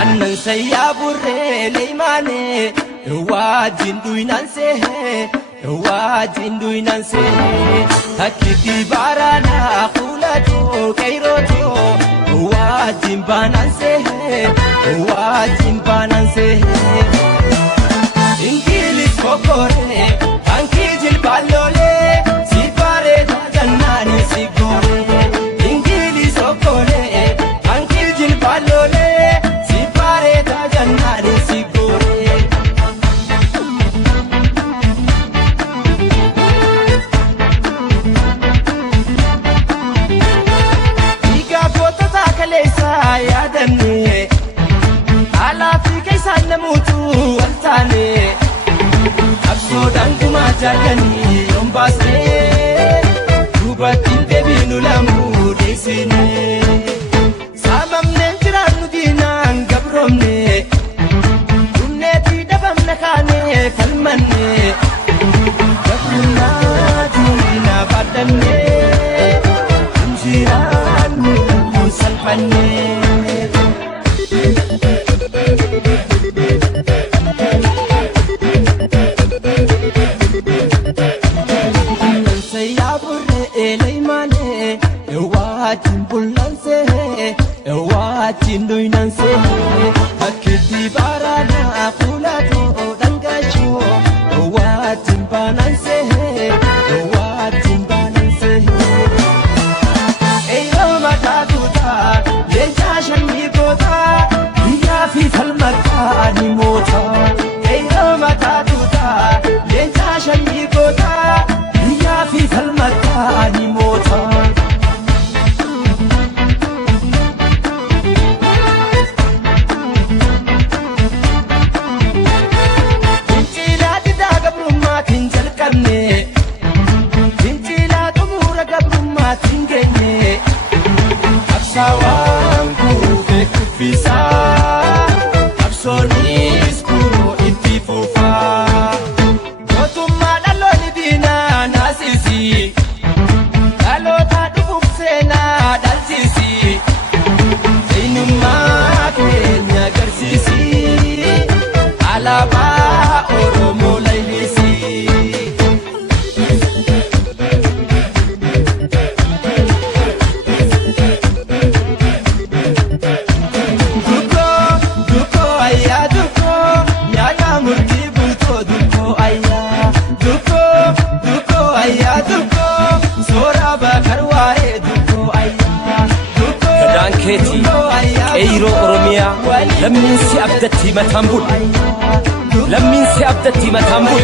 Annan sayya burre leimane wajin duinan se wajin duinan se hakiki barana khulato kairoto wajin banan se Ingili kokore anki jil balole sifare jannani sigore Ingili sokore anki jil balole sifare jannani sigore Iga kota takalesa yadanne ala fi kaisa namutu waltane Abso danguma jagani yombaste Dubatin debinu lamu desine Samamne jiranu dinan gabromne Dumne ti dabam nakane kalmanne Gabruna dina badanne Jiranu salpanne Tinduinanse akiti barana khulato dangasho watin bananse eyo matatuta leja shami gota ya fi falmata ni mota eyo matatuta leja shami gota ya fi falmata ni mota Sawangu bekufisa Absolis kuro itifufa Kotuma daloni dina nasisi Dalota dufufsena dalsisi Zainuma kenya garsisi Alaba oromo lailisi كيتي ايرو اورميا لمن سي ابدتي متامبول